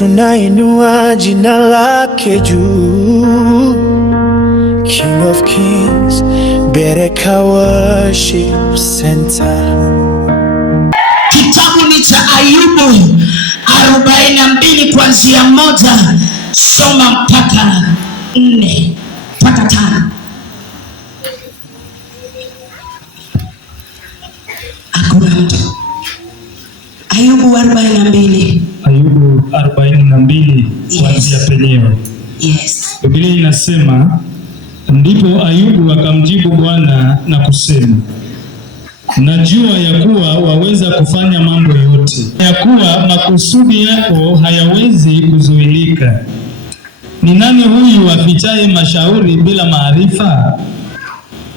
tunainua jina lake juu. King of Kings, Bereka Worship Center. Kitabu ni cha Ayubu 42 kuanzia 1 soma mpaka 4 mpaka 5. Hakuna mtu. Ayubu 42. Ayubu 42 kuanzia penyewe. Yes. Biblia inasema, ndipo Ayubu akamjibu Bwana na kusema, najua ya kuwa waweza kufanya mambo yote, ya kuwa makusudi yako hayawezi kuzuilika. Ni nani huyu afichaye mashauri bila maarifa?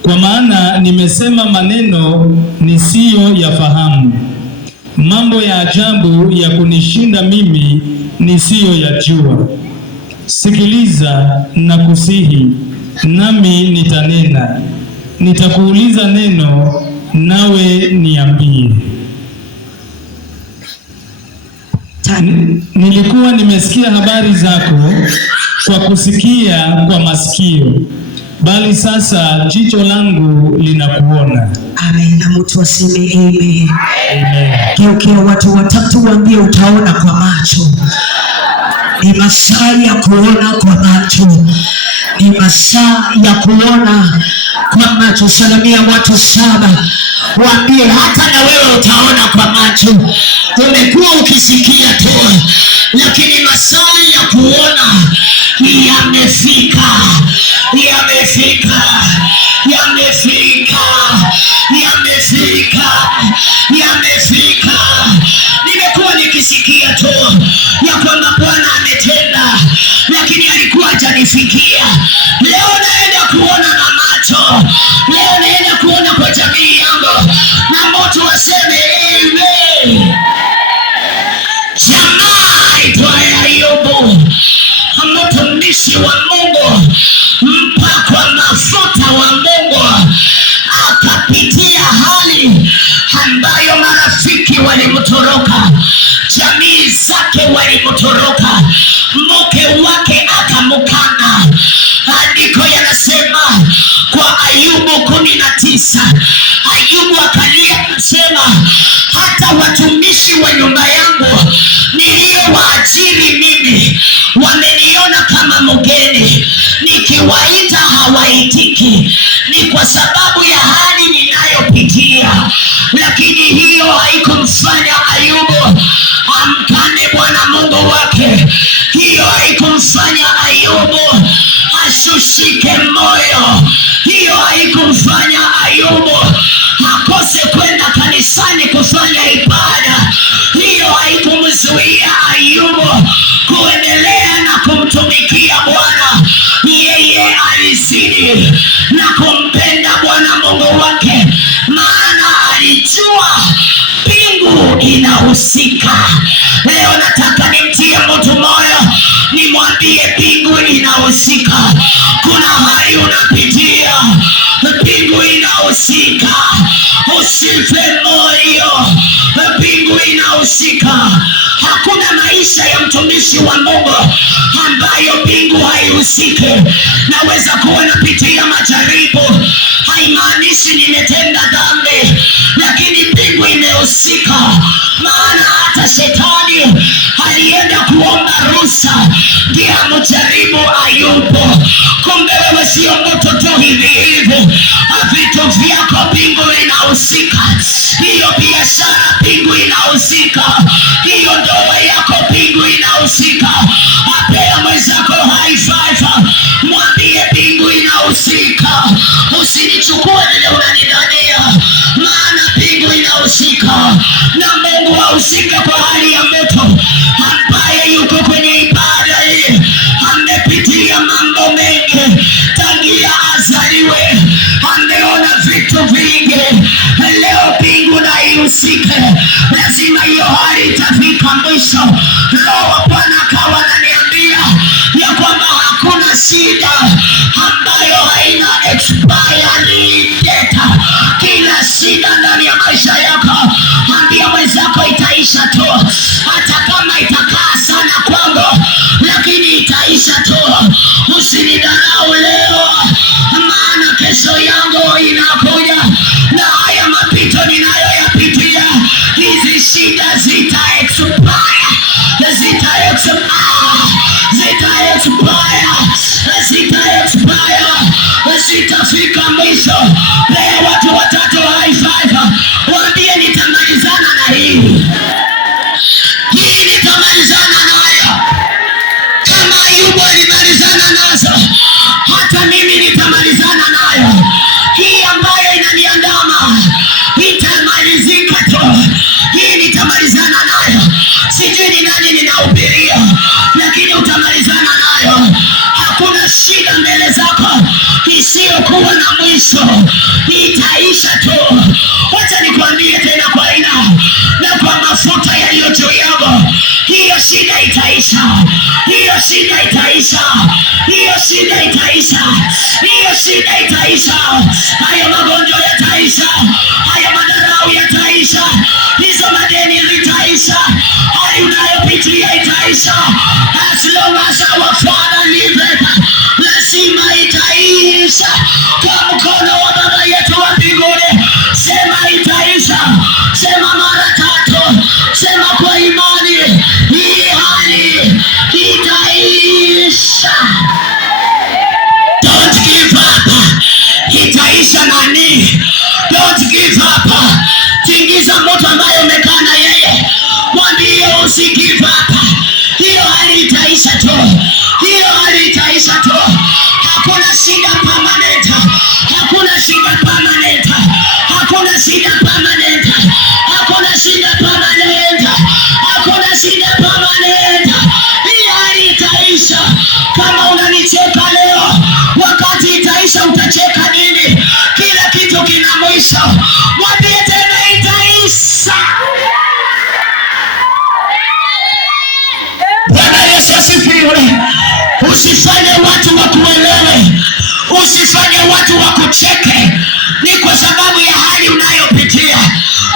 Kwa maana nimesema maneno nisiyo yafahamu, mambo ya ajabu ya kunishinda mimi nisiyo yajua. Sikiliza na kusihi, nami nitanena, nitakuuliza neno, nawe niambie. Nilikuwa nimesikia habari zako kwa kusikia kwa masikio, bali sasa jicho langu linakuona. Amen. Na mtu aseme amen. Amen. Geukia watu watatu waambie utaona kwa macho. Ni masaa ya kuona kwa macho. Ni masaa ya kuona kwa macho. Salamia watu 7. Waambie hata na wewe utaona kwa macho. Umekuwa ukisikia tu, lakini masaa ya kuona yamefika. Yamefika. Yamefika. Yamefika. Yamefika. Nimekuwa nikisikia tu ya kwamba Bwana ametenda, lakini alikuwa hajanifikia. Leo naenda kuona na macho. Leo naenda kuona kwa jamii yangu, na moto waseme amen. Jamaa aitwaye Ayubu, mtumishi wa Mungu, mpakwa mafuta wa Mungu, akapitia hali ambayo marafiki walimtoroka, jamii zake walimtoroka, mke wake akamkana. Andiko yanasema kwa Ayubu 19, Ayubu akalia kusema, hata watumishi wa nyumba yangu niliowaajiri mimi wameniona kama mgeni, nikiwaita hawaitiki. Ni kwa sababu ya hali ninayopitia. Lakini hiyo haikumfanya Ayubu amkane Bwana Mungu wake. Hiyo haikumfanya Ayubu ashushike moyo. Hiyo haikumfanya Ayubu akose kwenda kanisani kufanya ibada. Hiyo haikumzuia Ayubu kuendelea na kumtumikia Bwana. Yeye alizidi na kumpenda Bwana Mungu wake, maana alijua mbingu inahusika. Leo nataka nimtie mtu moyo, nimwambie mbingu inahusika. Kuna hali unapitia, mbingu inahusika. Usife moyo, mbingu inahusika. Hakuna maisha ya mtumishi wa Mungu ambayo mbingu haihusiki. Naweza kuwa napitia majaribu, haimaanishi nimetenda dhambi, lakini mbingu imehusika. Maana hata shetani alienda kuomba ruhusa ndiye amjaribu Ayubu. Kumbe wewe sio mtu tu hivi hivi, vitu vyako mbingu inahusika. Hiyo biashara mbingu inahusika. Hiyo ndoa yako mbingu inahusika. Apea mwenzako high five, mwambie mbingu inahusika. Usinichukue vile unanidania, maana mbingu inahusika. Na Mungu hahusika kwa hali ya mtu ambaye yuko kwenye ibada hii. Amepitia mambo mengi tangia azaliwe, ameona vitu vingi. Leo mbingu na ihusike. Lazima hiyo hali itafika mwisho. Roho wa Bwana akawa ananiambia ya kwamba hakuna shida ambayo haina expiry date. Kila shida ndani ya maisha yako, ambia mwenzako itaisha tu. Hata kama itakaa sana kwangu, zitafika mwisho. Leo watu watatu high five, waambie nitamalizana na hii nitamalizana nayo. Kama Ayubu alimalizana nazo, hata mimi nitamalizana nayo. Hii ambayo inaniandama itamalizika tu. Hii nitamalizana nayo. Sijui ni nani ninahubiria, lakini utamalizana nayo. Hakuna shida mbele zako isiyokuwa na mwisho, itaisha tu. Wacha nikwambie tena kwa aina na kwa mafuta yaliyo juu yako, hiyo shida itaisha, hiyo shida itaisha, hiyo shida itaisha, hiyo shida itaisha. Hayo magonjwa yataisha, hayo madharau yataisha, hizo madeni zitaisha, hali unayopitia itaisha. As long as our Father liveth, lazima itaisha. Kwa mkono wa Baba yetu wa mbinguni, sema itaisha. Sema mara tatu, sema kwa imani, hii hali itaisha. Don't give up. Itaisha nani? Don't give up. Tingiza mtu ambaye umekaa na yeye, mwambie usi give up. Hiyo hali itaisha tu. Hiyo hali itaisha tu. Hakuna shida permanent. Hakuna shida permanent. Hakuna shida permanent. Hakuna shida permanent. Hakuna shida permanent. Hiyo hali itaisha. Kama unanicheka leo, wakati itaisha utacheka nini? Kila kitu kina mwisho. Mwambie tena itaisha. Bwana Yesu asifiwe. Usifanye watu wakuelewe, usifanye watu wakucheke. Ni kwa sababu ya hali unayopitia,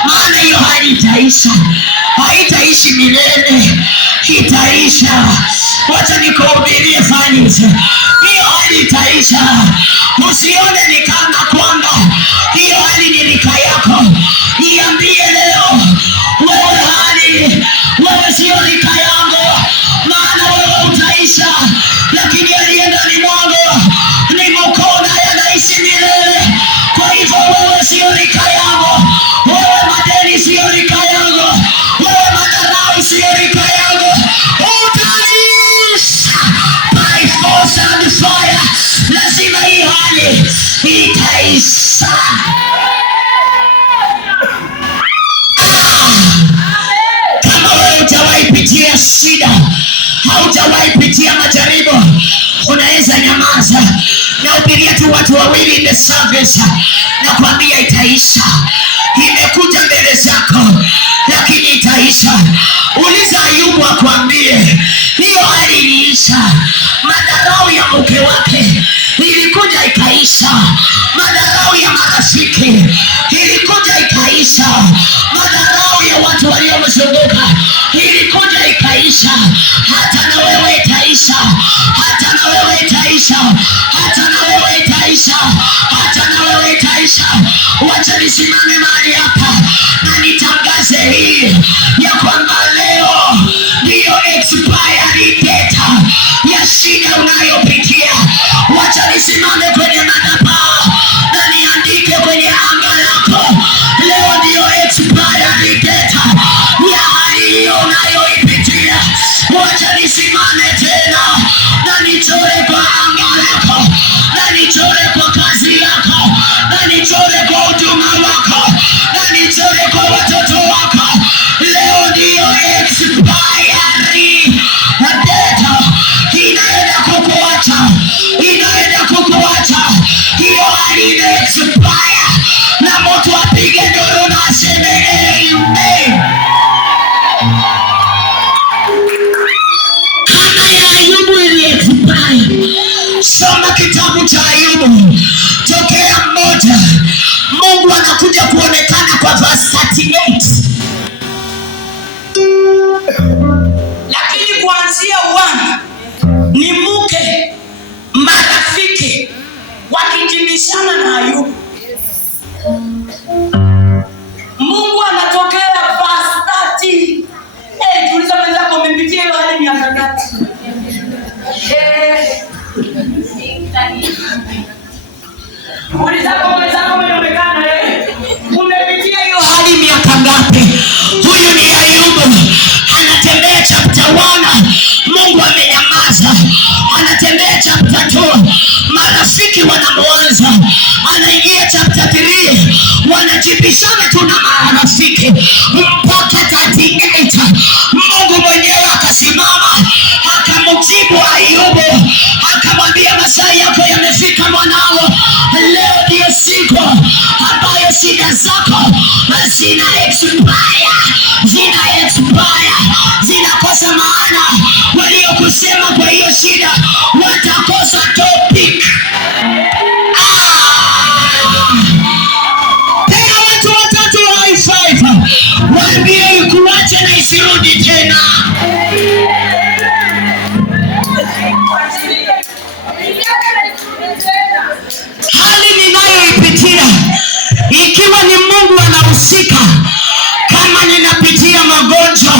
maana hiyo hali itaisha. Haitaishi milele, itaisha. Wacha nikuhubirie fanyisi, hiyo hali itaisha. Usione ni kana kwamba hiyo hali ni rika yako. Niambie leo, wewe hali, wewe sio rika yangu, maana wewe utaisha. Lakini aliye ndani mwangu ni mkuu naye anaishi milele. Kwa hivyo wewe sio rika yangu, wewe madeni sio rika yangu, wewe madharau sio rika yangu. Utaisha by force and fire. Lazima hii hali itaisha. Kama wewe hujawahi pitia shida, haujawahi pitia majaribu, unaweza nyamaza na upigia tu watu wawili in the service na kuambia itaisha. Imekuja mbele zako, lakini itaisha. Uliza Ayubu akwambie hiyo hali iliisha. Madharau ya mke wake ilikuja ikaisha. Madharau ya marafiki ilikuja ikaisha. Madharau ya watu waliomzunguka ilikuja ikaisha. Hata na wewe itaisha. Hata na wewe itaisha. Hata na wewe itaisha. Hata na wewe itaisha. Wacha nisimame mahali hapa na nitangaze hii ya kwamba leo ndiyo expiry date ya shida unayopitia. Wacha nisimame kwenye madhabahu na niandike kwenye anga lako, leo ndiyo expiry date ya hali hiyo unayoipitia. Wacha nisimame tena na nichore kwa anga lako, na nichore kwa kazi yako, na nichore kwa huduma wako, na nichore kwa watoto wako. Leo ndiyo expiry date. Inaenda kukuacha, inaenda kukuacha. Hiyo hali ina expire. Na mtu apige nduru na aseme amen. Kama ya Ayubu ili expire, soma kitabu cha Ayubu tokea 1. Mungu anakuja kuonekana kwa verse 38. Lakini kuanzia 1 ni mke, marafiki wakijibishana na Ayubu. Mungu anatokea verse 30. Tuliza mwenzako umepitia Umepitia hiyo hali miaka ngapi? Huyu ni Ayubu, anatembea chapter 1, Mungu amenyamaza. Anatembea chapter 2, marafiki wanamwanza. Anaingia chapter 3, wanajibishana tu na marafiki mpaka 38. Mungu mwenyewe akasimama akamjibu Ayubu, akamwambia masaa yako yamefika mwanao. Leo ndio siku ambayo shida zako zina expire, zinakosa maana. Waliokusema kwa hiyo shida watakosa topic. Tena watu watatu high five, waambie ikuache na isirudi tena. Hali ninayoipitia, ikiwa ni Mungu anahusika, kama ninapitia magonjwa,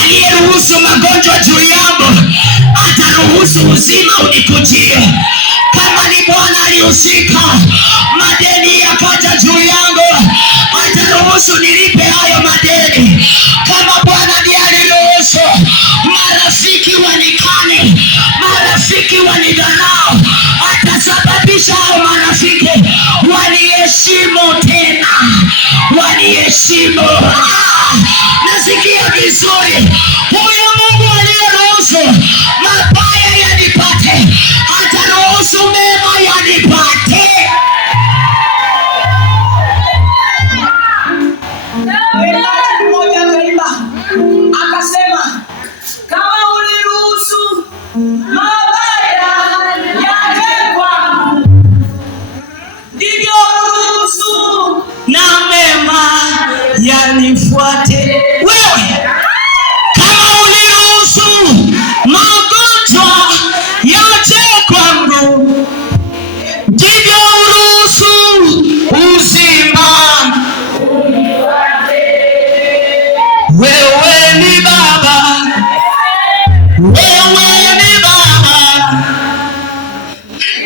aliyeruhusu magonjwa juu yangu ataruhusu uzima unikujie. Kama ni Bwana alihusika, madeni yakaja juu yangu, ataruhusu nilipe hayo madeni. Kama Bwana ndiye aliruhusu marafiki wanikane, marafiki wanidharau, atasababisha hao marafiki waniheshimu tena, waniheshimu. Nasikia vizuri. Huyu Mungu aliyeruhusu mabaya yanipate, ataruhusu mema yanipate. Akasema, kama uliruhusu mabaya yaje kwangu, ndivyo uruhusu na mema yanifuate. Wewe kama uliruhusu magonjwa yaje kwangu, ndivyo uruhusu uzima. Wewe ni Baba, wewe ni Baba,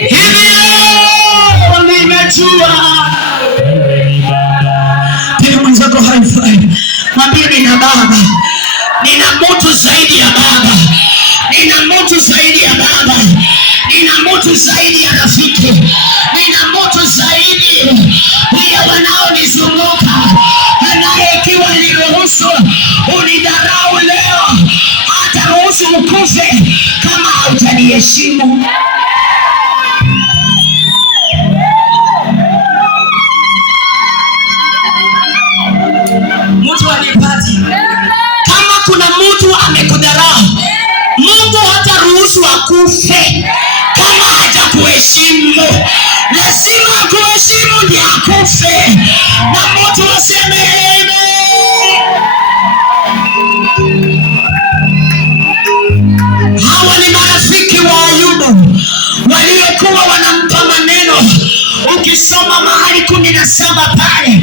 hivi leo nimejua. Tena mwenzako high five, mwambie nina Baba, nina mtu zaidi ya Baba, nina mtu zaidi ya Baba, nina mtu zaidi ya rafiki, nina mtu zaidi ya wanaonizunguka. Naye ikiwa niruhusu unidharau leo, ataruhusu ukufe kama hautaniheshimu. Mtu anipati. Kama kuna mtu amekudharau, Mungu hataruhusu akufe kama hajakuheshimu. Lazima akuheshimu ndiye akufe. Na mtu aseme amen. Hawa ni marafiki wa Ayubu waliokuwa wanampa maneno. Ukisoma mahali 17 pale,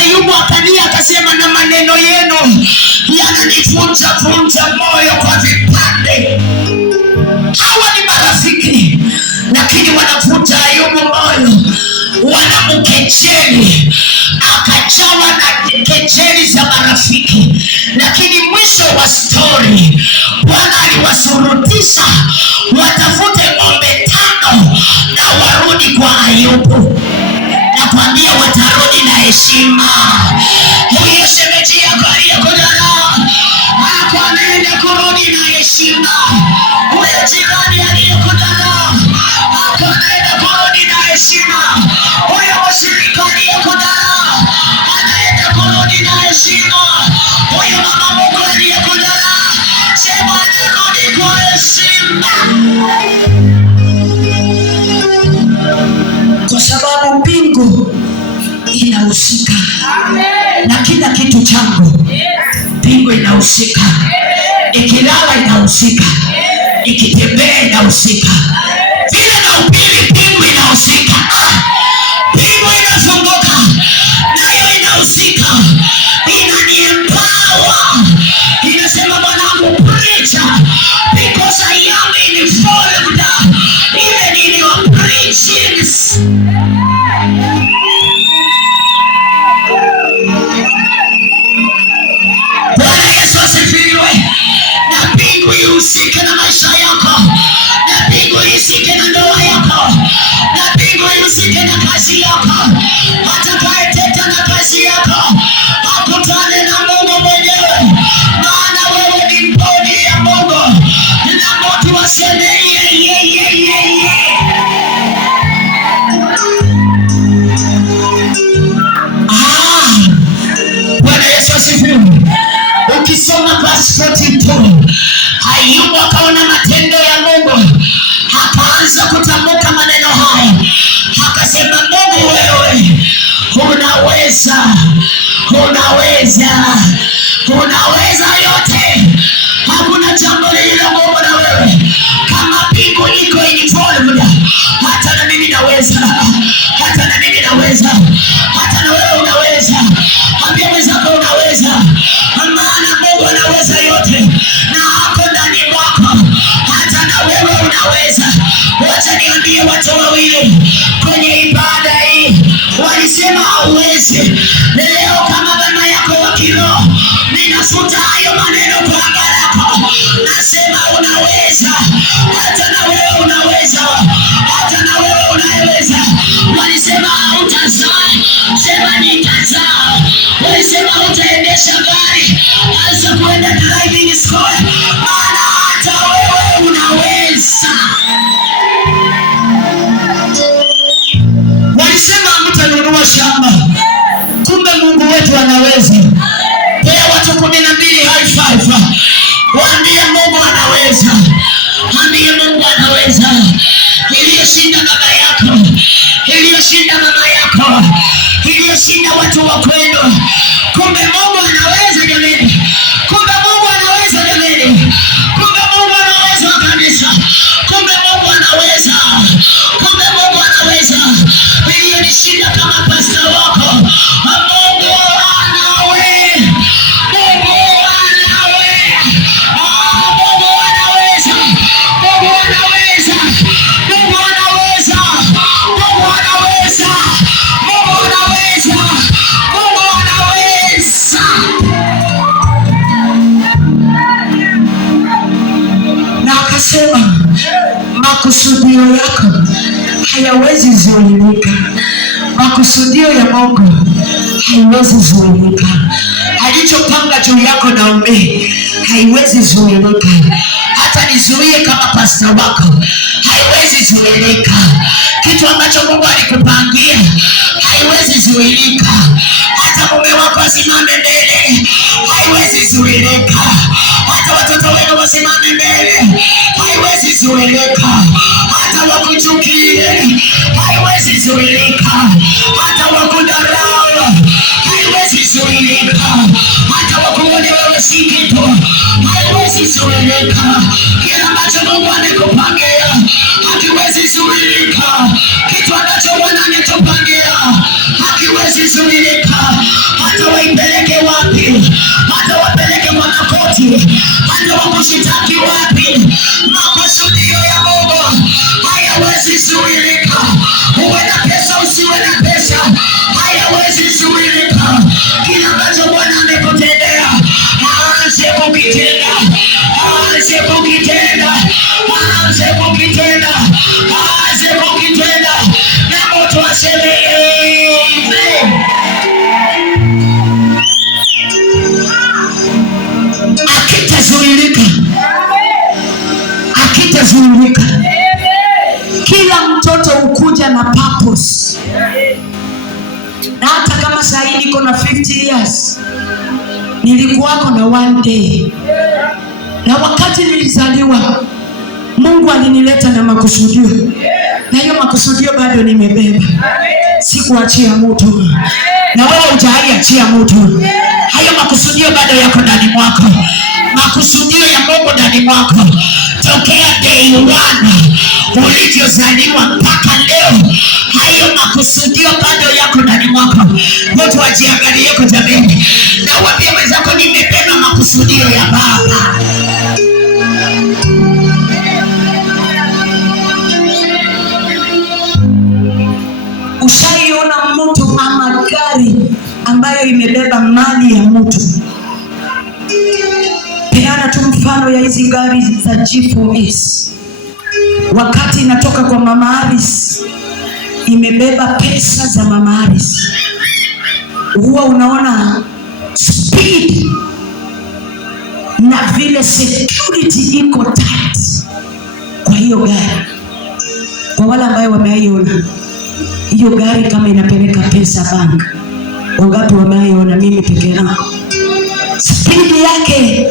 Ayubu akalia akasema, na maneno yenu yananivunja moyo kwa vipande. Hawa ni marafiki, lakini wanavunja Ayubu moyo, wanamkejeli. Akajawa na kejeli za marafiki, lakini mwisho wa story Bwana aliwasurutisha watafute ng'ombe 5 na warudi kwa Ayubu. Nakwambia watarudi na heshima. Huyo shemeji yako aliyekudharau anaenda kurudi na heshima. Huyo jirani aliyekudharau anaenda kurudi na heshima. Huyo mshirika aliyekudharau anaenda kurudi na heshima. Huyo mama Mungu aliyekudharau sema anarudi kwa heshima. Kwa sababu mbingu inahusika na kila kitu changu. Mbingu inahusika, ikilala inahusika, ikitembea inahusika, vile na upili mbingu inahusika. Mbingu inafunguka nayo inahusika, inaniempower. Inasema mwanangu preacher, because I am involved even in your prayer. ihusike na maisha yako, na mbingu ihusike na ndoa yako, na mbingu ihusike na kazi yako. Atakayeteta na kazi yako akutane na Mungu mwenyewe, maana wewe ni mboni ya Mungu, na mtu aseme Bwana Yesu asifiwe. Ukisoma verse 42, Ayubu akaona matendo ya Mungu, akaanza kutamka maneno haya, akasema, Mungu wewe unaweza yote, hakuna jambo lililo ngumu na wewe. Kama mbingu iko involved, hata na mimi naweza, hata na mimi naweza, hata na wewe unaweza. Ambia mwenzako unaweza, maana Mungu anaweza yote na hapo ndani mwako, hata na wewe unaweza. Wacha niambie watu wawili kwenye ibada hii walisema hauwezi. Leo kama mama yako wa kiroho, ninafuta hayo maneno kwa anga lako, nasema unaweza, hata na wewe unaweza, hata na wewe unaweza. Walisema hautazaa, sema nitazaa. Walisema hautaendesha gari, anza kuenda driving school, maana hata wewe unaweza. Walisema mtanunua shamba, kumbe Mungu wetu anaweza. Pea watu 12 high five, waambie Mungu anaweza, waambie Mungu anaweza. Iliyoshinda baba yako, iliyoshinda mama yako, iliyoshinda watu wa kwenu, kumbe Mungu anaweza jameni, kumbe Mungu anaweza jameni, kumbe Mungu anaweza kanisa, kumbe Mungu anaweza, kumbe Mungu anaweza. Iliyonishinda kama pastor wako, Mungu anawe, Mungu anawe, Mungu anaweza, Mungu anaweza, Mungu anaweza, Mungu anaweza, Mungu anaweza, Mungu anaweza. Na akasema makusudio yako hayawezi zuilika. Makusudio ya Mungu haiwezi zuilika. Alichopanga juu yako Naomi haiwezi zuilika. Hata nizuie kama pasta wako, haiwezi zuilika. Kitu ambacho Mungu alikupangia haiwezi zuilika. Hata mume wako asimame mbele, haiwezi zuilika. Hata watoto wenu wasimame mbele, haiwezi zuilika. Hata wakuchukie, haiwezi zuilika. Hata wakudharau, haiwezi zuilika. Hata wakuone wewe si kitu, haiwezi zuilika. Kila ambacho Mungu amekupangia hakiwezi zuilika. Kitu ambacho Bwana ametupangia hakiwezi zuilika. Hata waipeleke wapi, hata wapeleke Mwanakoti, hata wakushitaki wapi, makusudio ya Mungu hayawezi zuilika. Uwe na pesa usiwe na pesa, hayawezi zuilika. Kila ambacho Bwana amekutendea, aanze kukitenda, aanze kukitenda, aanze kukitenda, aanze kukitenda, na mtu aseme amen. Akitazuilika, akitazuilika. Kila mtoto ukuja na purpose. Na hata kama sasa hivi niko na 50 years, nilikuwako na one day. Na wakati nilizaliwa, Mungu alinileta na makusudio. Na hiyo makusudio bado nimebeba. Sikuachia mtu. Na wewe hujaiachia mtu. Hayo makusudio bado yako ndani mwako. Makusudio ya Mungu ndani mwako. Tokea day 1 ulivyozaliwa mpaka leo, hayo makusudio bado yako ndani mwako. Mtu wajiangalie yako jameni, na waambie wenzako nimebeba makusudio ya Baba. Ushaiona mtu ama gari ambayo imebeba mali ya mtu? Peana tu mfano ya hizi gari za G4S. Wakati inatoka kwa Mama Harris, imebeba pesa za Mama Harris. Huwa unaona speed na vile security iko tight kwa hiyo gari. Kwa wale ambao wameiona hiyo gari kama inapeleka pesa bank, wangapi wameiona? Mimi peke yangu. Speed yake,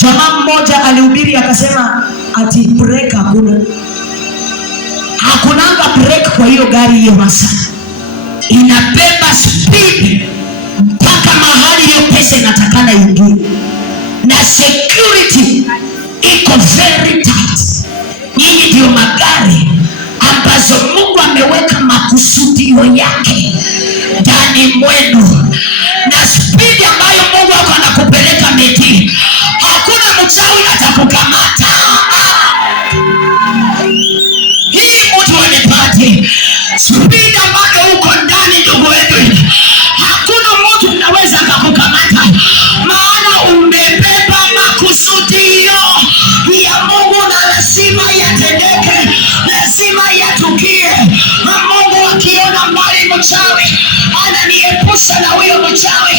jamaa mmoja alihubiri akasema ati break hakunanga break kwa hiyo gari. Hiyo masaa inabeba speed mpaka mahali hiyo pesa inatakana ingie, na security iko very tight. Hii ndio magari ambazo Mungu ameweka makusudio yake ndani mwenu, na speed ambayo Mungu wako anakupeleka miti, hakuna mchawi atakukamata. Hii mtu anipate speed ambayo uko ndani, ndugu wetu, hakuna mtu anaweza kukukamata, maana umebeba makusudio ya Mungu, na lazima yatendeke, lazima yatukie. Mungu akiona mbali mchawi ananiepusha na huyo mchawi,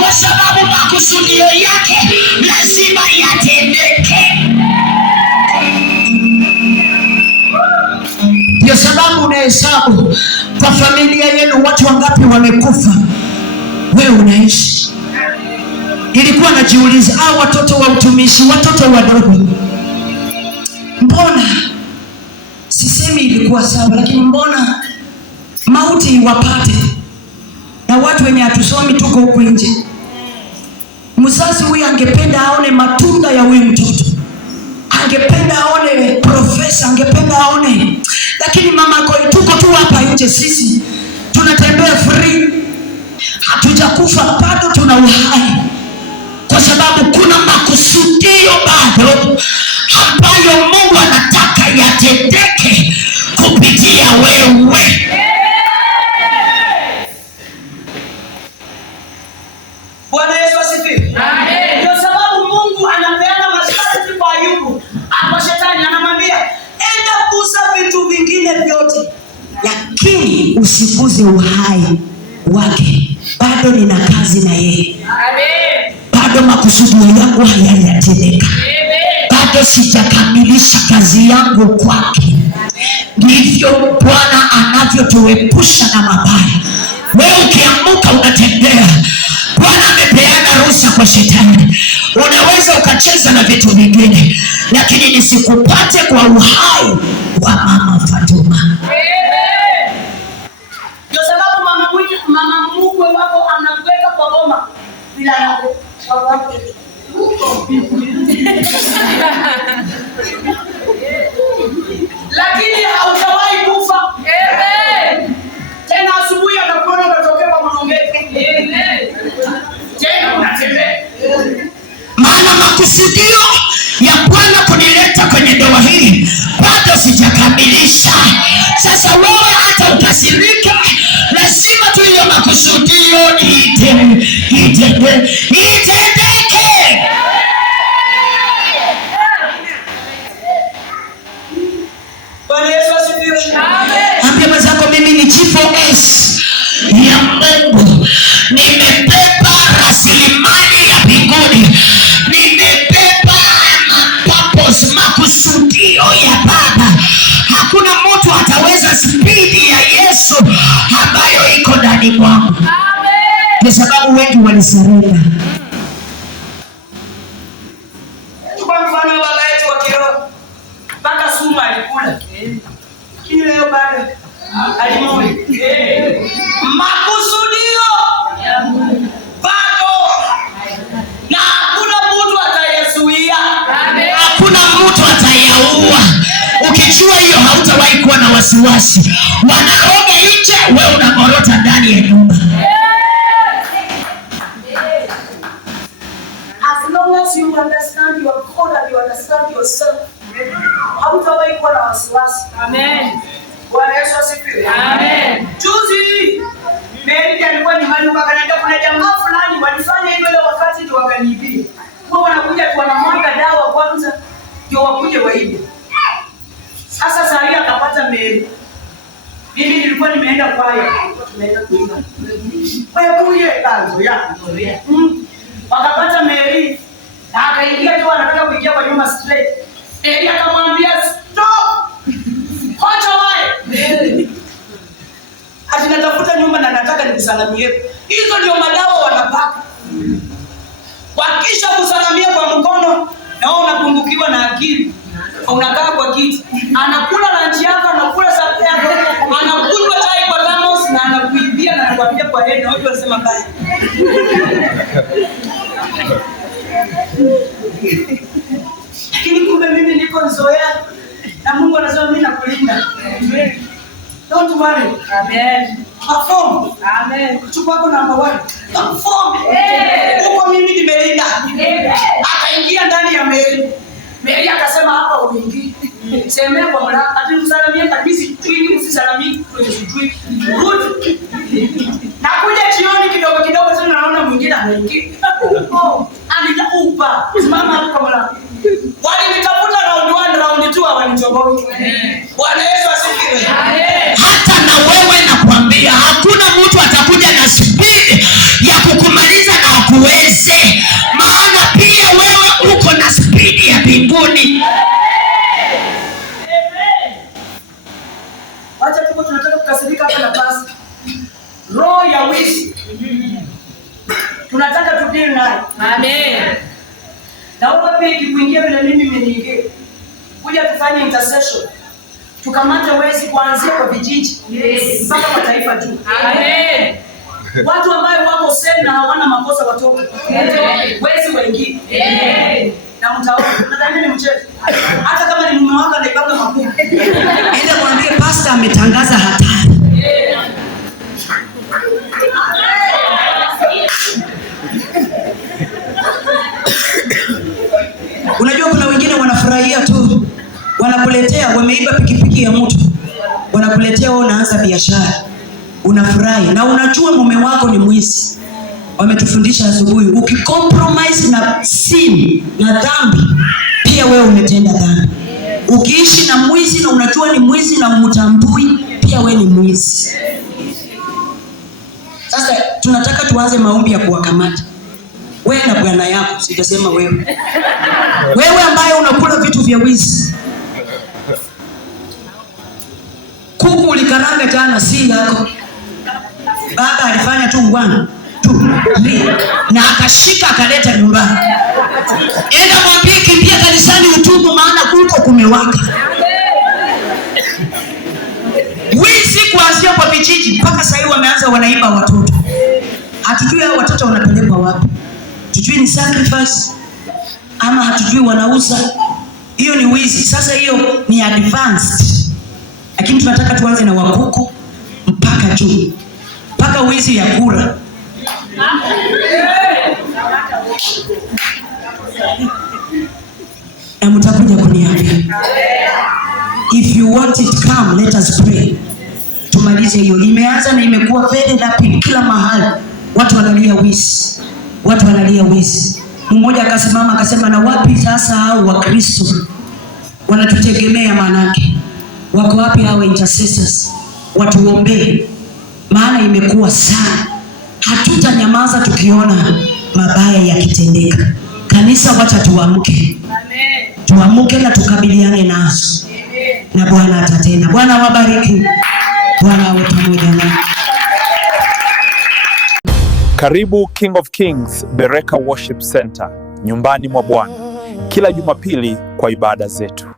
kwa sababu makusudio yake lazima yatendeke. Ndio sababu unahesabu kwa familia yenu watu wangapi wamekufa, wewe unaishi. Ilikuwa najiuliza, hao watoto wa utumishi, watoto wadogo, mbona sisemi ilikuwa sawa, lakini mbona mauti iwapate? Na watu wenye hatusomi tuko huku nje. Mzazi huyu angependa aone matunda ya huyu mtoto, angependa aone profesa, angependa aone, lakini mama koi, tuko tu hapa nje, sisi tunatembea free, hatujakufa bado, tuna uhai, kwa sababu kuna makusudio bado ambayo Mungu anataka yatendeke kupitia wewe. Bwana Yesu asifiwe. Amen. Ndio sababu Mungu anapeana masharti kwa Ayubu. Kwa shetani anamwambia, enda kuuza vitu vingine vyote, lakini usiguze uhai wake. Bado nina kazi na yeye. Amen. Bado makusudio yangu hayajatendeka. Bado sijakamilisha kazi yangu kwake. Ndivyo Bwana anavyotuepusha na mabaya. Wewe ukiamuka unatembea, Bwana amepeana ruhusa kwa shetani. Unaweza ukacheza na vitu vingine, lakini nisikupate kwa uhai wa Mama Fatuma. Ndio sababu mama mkwe wako anakuweka kwa boma bila yako. Lakini hautawahi kufa. Amen. Tena asubuhi anakuona unatokea kwa mwanongezi. Amen. Tena unatembea. Maana makusudio ya Bwana kunileta kwenye ndoa hii bado sijakamilisha. Sasa wewe hata ukasirika, lazima tu hiyo makusudio itendeke. Bwana Yesu asifiwe. Amen. Ambia mwenzako, mimi ni G4S ya Mungu. Nimebeba rasilimali ya mbinguni. Nimebeba makusudio ya Baba. Hakuna mtu ataweza spidi ya Yesu ambayo iko ndani mwangu. Kwa sababu wengi walisarenda. Kwa mfano baba yetu wa kiroho, mpaka sumu alikula, lakini leo bado alimoi. Makusudio bado, na hakuna mtu atayazuia, hakuna mtu atayaua. Ukijua hiyo, hautawahi kuwa na wasiwasi. Wanaroga nje, wewe unagorota ndani ya nyumba. As long as you understand your God and you understand yourself, hautawahi kuwa na wasiwasi. Amen. Bwana Yesu asifiwe. Amen. Juzi Mary alikuwa ni mahali wakaniambia kuna jamaa fulani walifanya hivyo ile wakati ndio wakaniibia. Wao wanakuja tu wanamwaga dawa kwanza, ndio wakuje waibe. Sasa Saria akapata Mary. Mimi nilikuwa nimeenda kwaya, tumeenda kuimba. Wewe kuye kanzo ya. Wakapata Mary na akaingia tu anataka kuingia kwa nyumba straight. Mary akamwambia stop. Acha wewe. Ati natafuta nyumba na nataka nikusalamie. Hizo ndio madawa wanapaka. Wakisha kusalamia kwa mkono na wewe unapungukiwa na akili. Unakaa kwa kiti. Anakula lunch yako, anakula supper yako, anakunywa chai kwa thermos na anakuibia na anakuambia kwa heri. Watu wanasema baya. Lakini kumbe mimi niko nzoea na Mungu anasema mimi nakulinda. Don't worry. Amen. Perform. Amen. Chukua kwa number 1. Perform. Huko mimi nimelinda. Akaingia ndani ya Mary. Mary akasema hapa uingie. Semea kwa mlango. Ati msalamie kabisa twingi msisalamie kwenye sijui. Good. Nakuja jioni kidogo kidogo sasa naona mwingine anaingia. Alikupa. Simama hapo kwa mlango. Walinitafuta round 1 round 2 hawanichogoi. Bwana Yesu asifiwe. Hata na wewe nakwambia hakuna mtu atakuja na speed ya kukumaliza na wakuweze. Maana pia wewe uko na speed ya mbinguni. Wacha tuko tunataka kukasirika hapa na basi. Roho ya wizi. Tunataka tudili naye. Amen. Naomba pia kuingia vile mimi nimeingia. Kuja tufanye intercession. Tukamate wezi kuanzia kwa vijiji mpaka kwa taifa juu. Amen. Watu ambao wako sema na hawana makosa watoke. Wezi wengi. Na mtaona nadhani ni mchezo. Hata kama ni mume wako anaibaka makubwa. Enda mwambie pastor ametangaza hatari. Unajua kuna wengine wanafurahia tu. Wanakuletea wameiba pikipiki ya mtu. Wanakuletea wewe unaanza biashara. Unafurahi na unajua mume wako ni mwizi. Wametufundisha asubuhi ukicompromise na sin na dhambi pia wewe umetenda dhambi. Ukiishi na mwizi na unajua ni mwizi na umtambui pia wewe ni mwizi. Sasa tunataka tuanze maombi ya kuwakamata. Wewe na bwana yako, sijasema wewe. Wewe ambaye unakula vitu vya wizi. Kuku ulikaranga jana si yako. Baba alifanya tu 1 2 3 na akashika akaleta nyumbani. Enda mwambie kimbia kanisani utubu maana huko kumewaka. Wizi kuanzia kwa vijiji mpaka sasa wameanza wanaiba watoto. Hatujui hao watoto wanapelekwa wapi. Tujui ni sacrifice ama hatujui wanauza. Hiyo ni wizi. Sasa hiyo ni advanced. Lakini tunataka tuanze na wakuku mpaka juu. Mpaka wizi ya kura. Na mtakuja kuniambia. If you want it come, let us pray. Tumalize hiyo. Imeanza na imekuwa very rapid kila mahali. Watu wanalia wizi. Watu wanalia wizi. Mmoja akasimama akasema na wapi sasa hao Wakristo? Wanatutegemea manake. Wako wapi hao intercessors? Watuombee. Maana imekuwa sana. Hatutanyamaza tukiona mabaya yakitendeka. Kanisa wacha tuamke. Amen. Tuamke na tukabiliane nazo. Na Bwana atatenda. Bwana wabariki. Bwana awe pamoja nasi. Karibu King of Kings Bereka Worship Center, nyumbani mwa Bwana. Kila Jumapili kwa ibada zetu.